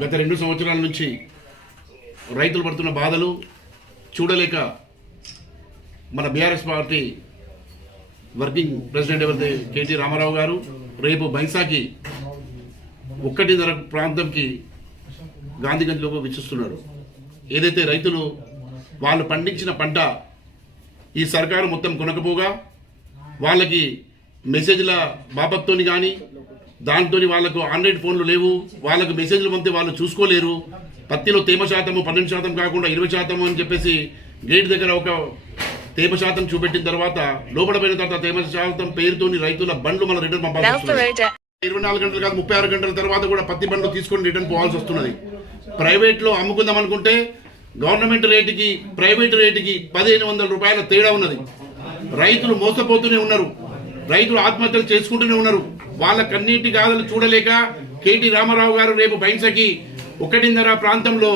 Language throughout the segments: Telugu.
గత రెండు సంవత్సరాల నుంచి రైతులు పడుతున్న బాధలు చూడలేక మన బీఆర్ఎస్ పార్టీ వర్కింగ్ ప్రెసిడెంట్ ఎవరైతే కేటీ రామారావు గారు రేపు బైసాకి ఒక్కటిన్నర ప్రాంతంకి గాంధీగంజ్లోకి విచ్చిస్తున్నారు. ఏదైతే రైతులు వాళ్ళు పండించిన పంట ఈ సర్కారు మొత్తం కొనకపోగా వాళ్ళకి మెసేజ్ల బాబత్తోని కానీ దాంతోని వాళ్ళకు ఆండ్రాయిడ్ ఫోన్లు లేవు వాళ్ళకు మెసేజ్లు పంపితే వాళ్ళు చూసుకోలేరు. పత్తిలో తేమ శాతము పన్నెండు శాతం కాకుండా ఇరవై శాతం అని చెప్పేసి గేట్ దగ్గర ఒక తేమ శాతం చూపెట్టిన తర్వాత లోపల తర్వాత తేమ శాతం పేరుతోని రైతుల బండ్లు మన రిటర్న్ పంపాల్సి ఇరవై నాలుగు గంటలు కాదు ముప్పై ఆరు గంటల తర్వాత కూడా పత్తి బండ్లు తీసుకొని రిటర్న్ పోవాల్సి వస్తున్నది. ప్రైవేట్లో అమ్ముకుందాం అనుకుంటే గవర్నమెంట్ రేటుకి ప్రైవేట్ రేటుకి పదిహేను వందల రూపాయల తేడా ఉన్నది. రైతులు మోసపోతూనే ఉన్నారు. రైతులు ఆత్మహత్యలు చేసుకుంటూనే ఉన్నారు. వాళ్ళ కన్నీటి గాథలు చూడలేక కేటీ రామారావు గారు రేపు బైన్సకి ఒకటిన్నర ప్రాంతంలో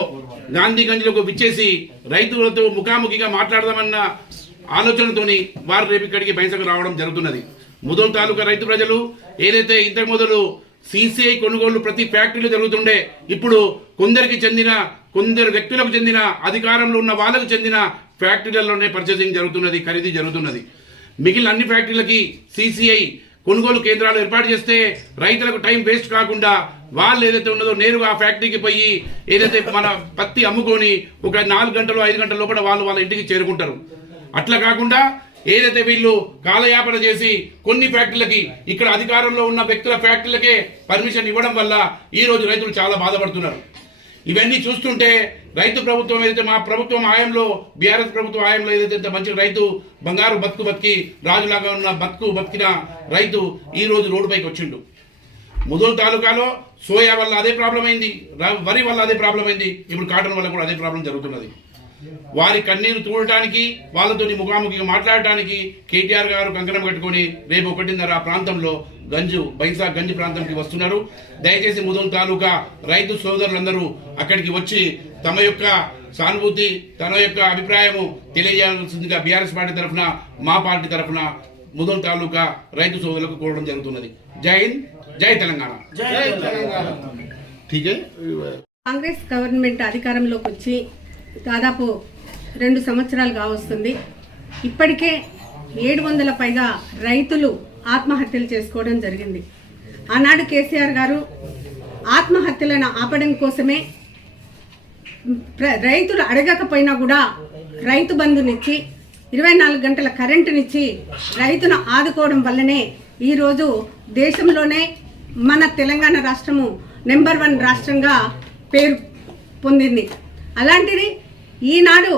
గాంధీగంజ్లకు విచ్చేసి రైతులతో ముఖాముఖిగా మాట్లాడదామన్న ఆలోచనతోని వారు రేపు ఇక్కడికి బైన్సకు రావడం జరుగుతున్నది. ముదోల్ తాలూకా రైతు ప్రజలు ఏదైతే ఇంతకు మొదలు సీసీఐ కొనుగోళ్ళు ప్రతి ఫ్యాక్టరీలో జరుగుతుండే ఇప్పుడు కొందరికి చెందిన కొందరు వ్యక్తులకు చెందిన అధికారంలో ఉన్న వాళ్ళకు చెందిన ఫ్యాక్టరీలలోనే పర్చేసింగ్ జరుగుతున్నది ఖరీదు జరుగుతున్నది. మిగిలిన అన్ని ఫ్యాక్టరీలకి సీసీఐ కొనుగోలు కేంద్రాలు ఏర్పాటు చేస్తే రైతులకు టైం వేస్ట్ కాకుండా వాళ్ళు ఏదైతే ఉన్నదో నేరుగా ఆ ఫ్యాక్టరీకి పోయి ఏదైతే మన పత్తి అమ్ముకొని ఒక నాలుగు గంటలు ఐదు గంటల లోపల వాళ్ళు వాళ్ళ ఇంటికి చేరుకుంటారు. అట్లా కాకుండా ఏదైతే వీళ్ళు కాలయాపన చేసి కొన్ని ఫ్యాక్టరీలకి ఇక్కడ అధికారంలో ఉన్న వ్యక్తుల ఫ్యాక్టరీలకే పర్మిషన్ ఇవ్వడం వల్ల ఈ రోజు రైతులు చాలా బాధపడుతున్నారు. ఇవన్నీ చూస్తుంటే రైతు ప్రభుత్వం ఏదైతే మా ప్రభుత్వం ఆయంలో బీఆర్ఎస్ ప్రభుత్వం ఆయంలో ఏదైతే ఇంత మంచి రైతు బంగారు బతుకు బతికి రాజులాగా ఉన్న బతుకు బతికిన రైతు ఈ రోజు రోడ్డుపైకి వచ్చిండు. ముదోల్ తాలూకాలో సోయా వల్ల అదే ప్రాబ్లం అయింది వరి వల్ల అదే ప్రాబ్లం అయింది ఇప్పుడు కాటన్ వల్ల కూడా అదే ప్రాబ్లం జరుగుతున్నది. వారి కన్నీరు చూడటానికి వాళ్ళతో ముఖాముఖిగా మాట్లాడటానికి కేటీఆర్ గారు కంకణం కట్టుకొని రేపు ఒకటిన్నర ఆ ప్రాంతంలో గంజు బైసా గంజు ప్రాంతంకి వస్తున్నారు. దయచేసి ముదం తాలూకా రైతు సోదరులందరూ అక్కడికి వచ్చి తమ యొక్క సానుభూతి తన యొక్క అభిప్రాయము తెలియజేయాల్సిందిగా బీఆర్ఎస్ పార్టీ తరఫున మా పార్టీ తరఫున ముదం తాలూకా రైతు సోదరులకు కోరడం జరుగుతున్నది. జై హింద్ జై తెలంగాణ. ఠీకే కాంగ్రెస్ గవర్నమెంట్ అధికారంలోకి వచ్చి దాదాపు రెండు సంవత్సరాలు కావస్తుంది. ఇప్పటికే ఏడు వందల పైగా రైతులు ఆత్మహత్యలు చేసుకోవడం జరిగింది. ఆనాడు కేసీఆర్ గారు ఆత్మహత్యలను ఆపడం కోసమే ప్ర- రైతులు అడగకపోయినా కూడా రైతు బంధునిచ్చి ఇరవై నాలుగు గంటల కరెంటునిచ్చి రైతును ఆదుకోవడం వల్లనే ఈరోజు దేశంలోనే మన తెలంగాణ రాష్ట్రము నెంబర్ వన్ రాష్ట్రంగా పేరు పొందింది. అలాంటిది ఈనాడు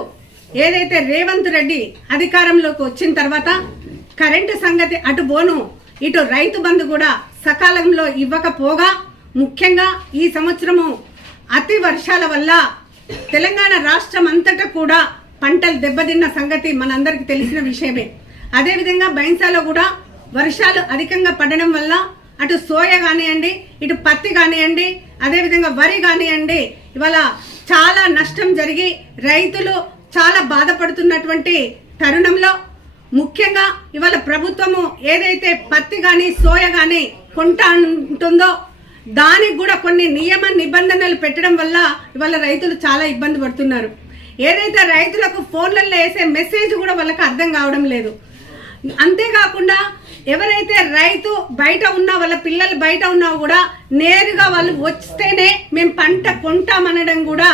ఏదైతే రేవంత్ రెడ్డి అధికారంలోకి వచ్చిన తర్వాత కరెంటు సంగతి అటు బోను ఇటు రైతు బంధు కూడా సకాలంలో ఇవ్వకపోగా ముఖ్యంగా ఈ సంవత్సరము అతి వర్షాల వల్ల తెలంగాణ రాష్ట్రం అంతటా కూడా పంటలు దెబ్బతిన్న సంగతి మనందరికీ తెలిసిన విషయమే. అదేవిధంగా బైన్సాలో కూడా వర్షాలు అధికంగా పడడం వల్ల అటు సోయ కానివ్వండి ఇటు పత్తి కానివ్వండి అదేవిధంగా వరి కానివ్వండి ఇవాళ చాలా నష్టం జరిగి రైతులు చాలా బాధపడుతున్నటువంటి తరుణంలో ముఖ్యంగా ఇవాళ ప్రభుత్వము ఏదైతే పత్తి కానీ సోయ కానీ కొంటా ఉంటుందో దానికి కూడా కొన్ని నియమ నిబంధనలు పెట్టడం వల్ల ఇవాళ రైతులు చాలా ఇబ్బంది పడుతున్నారు. ఏదైతే రైతులకు ఫోన్లలో వేసే మెసేజ్ కూడా వాళ్ళకి అర్థం కావడం లేదు. అంతేకాకుండా ఎవరైతే రైతు బయట ఉన్నా వాళ్ళ పిల్లలు బయట ఉన్నా కూడా నేరుగా వాళ్ళు వస్తేనే మేము పంట కొంటామనడం కూడా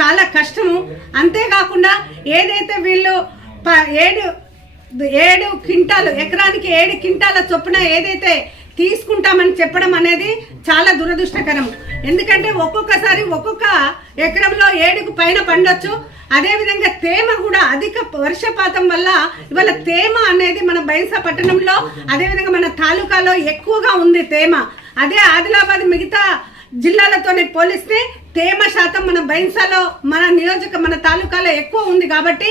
చాలా కష్టము. అంతేకాకుండా ఏదైతే వీళ్ళు ప- ఏడు ఏడు క్వింటాలు ఎకరానికి ఏడు క్వింటాల చొప్పున ఏదైతే తీసుకుంటామని చెప్పడం అనేది చాలా దురదృష్టకరం. ఎందుకంటే ఒక్కొక్కసారి ఒక్కొక్క ఎకరంలో ఏడుకు పైన పండొచ్చు. అదేవిధంగా తేమ కూడా అధిక వర్షపాతం వల్ల ఇవాళ తేమ అనేది మన బైన్సా పట్టణంలో అదేవిధంగా మన తాలూకాలో ఎక్కువగా ఉంది తేమ. అదే ఆదిలాబాద్ మిగతా జిల్లాలతోనే పోలిస్తే తేమ శాతం మన బైన్సాలో మన నియోజక మన తాలూకాలో ఎక్కువ ఉంది కాబట్టి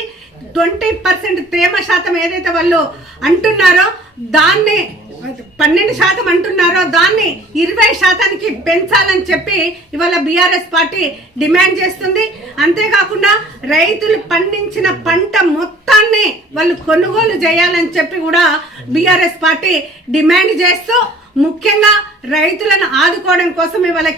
ట్వంటీ పర్సెంట్ తేమ శాతం ఏదైతే వాళ్ళు అంటున్నారో దాన్ని పన్నెండు శాతం అంటున్నారో దాన్ని ఇరవై శాతానికి పెంచాలని చెప్పి ఇవాళ బీఆర్ఎస్ పార్టీ డిమాండ్ చేస్తుంది. అంతేకాకుండా రైతులు పండించిన పంట మొత్తాన్ని వాళ్ళు కొనుగోలు చేయాలని చెప్పి కూడా బీఆర్ఎస్ పార్టీ డిమాండ్ చేస్తూ ముఖ్యంగా రైతులను ఆదుకోవడం కోసం ఇవాళ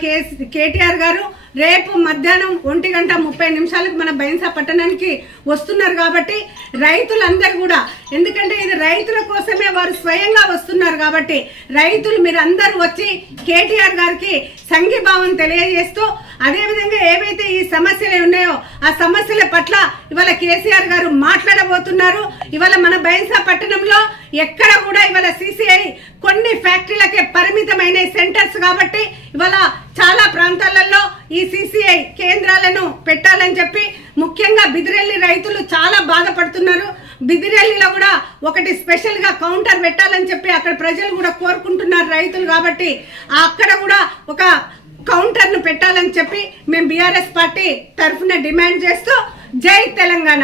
కేటీఆర్ గారు రేపు మధ్యాహ్నం ఒంటి గంట ముప్పై నిమిషాలకు మన బైన్సా పట్టణానికి వస్తున్నారు కాబట్టి రైతులందరూ కూడా ఎందుకంటే ఇది రైతుల కోసమే వారు స్వయంగా వస్తున్నారు కాబట్టి రైతులు మీరందరూ వచ్చి కేటీఆర్ గారికి సంఘీభావం తెలియజేస్తూ అదేవిధంగా ఏవైతే ఈ సమస్యలు ఉన్నాయో ఆ సమస్యల పట్ల ఇవాళ కేసీఆర్ గారు మాట్లాడబోతున్నారు. ఇవాళ మన బైన్సా పట్టణంలో ఎక్కడ కూడా ఇవాళ సిసిఐ కొన్ని ఫ్యాక్టరీలకే పరిమితమైన సెంటర్స్ కాబట్టి ఇవాళ చాలా ప్రాంతాలలో ఈ సిసిఐ కేంద్రాలను పెట్టాలని చెప్పి ముఖ్యంగా బిదిరెల్లి రైతులు చాలా బాధపడుతున్నారు. బిదిరెల్లిలో కూడా ఒకటి స్పెషల్గా కౌంటర్ పెట్టాలని చెప్పి అక్కడ ప్రజలు కూడా కోరుకుంటున్నారు రైతులు కాబట్టి అక్కడ కూడా ఒక కౌంటర్ను పెట్టాలని చెప్పి మేము బీఆర్ఎస్ పార్టీ తరఫున డిమాండ్ చేస్తూ జై తెలంగాణ.